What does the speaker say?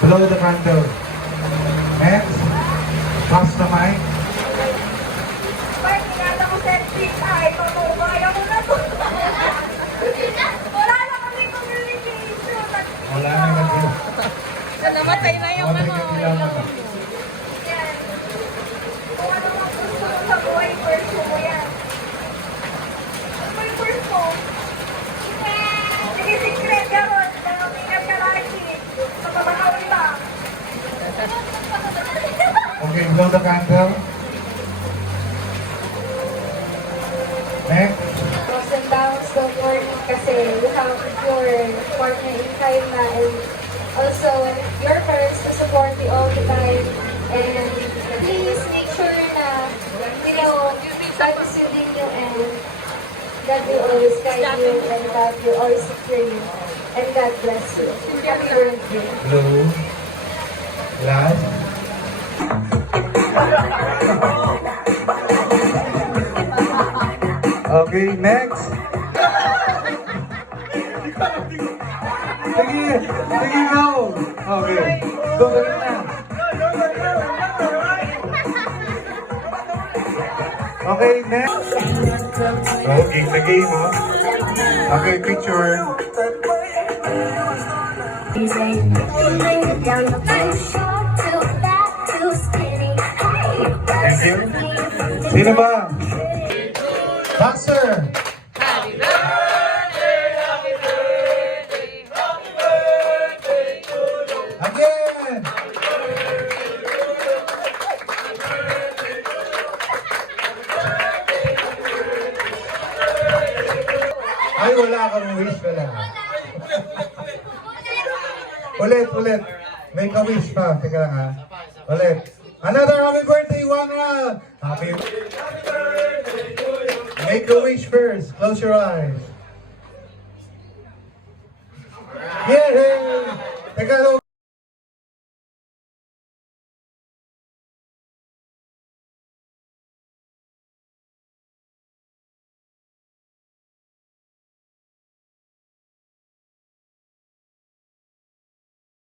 Blow the candle. Next. Pass the mic. Parang inata ko selfie. Ay, mamumaya ko na to. Wala na kami communication. Wala na kasi. Namatay na yung Namatay ka nila mo. Yan. Kung ano mang gusto mo sa buhay, pursue mo yan. Ano ba yung pursue mo? Sige, secret ka ron. Ingat ka lagi. Mapabahaw lang. Okay, blow the candle. Next. Ups and downs, don't worry kasi you have your partner in crime na and also your parents to support you all the time. And please make sure na, you know, God is within you and God will always guide you and God will always secure you. And God bless you. Happy birthday. Blue. Last. Okay, next. Sige, sige, go. Okay. Go na. Okay, next. Okay, sa game, oh. Okay, picture. Thank you. Sino ba? Boxer. Again. Ay, wala kang wish, wala. Ulit. May ka-wish pa. Teka lang ha. Ulit. Another happy birthday, one round. Happy birthday to you. Make a wish first. Close your eyes. Yay! Teka lang.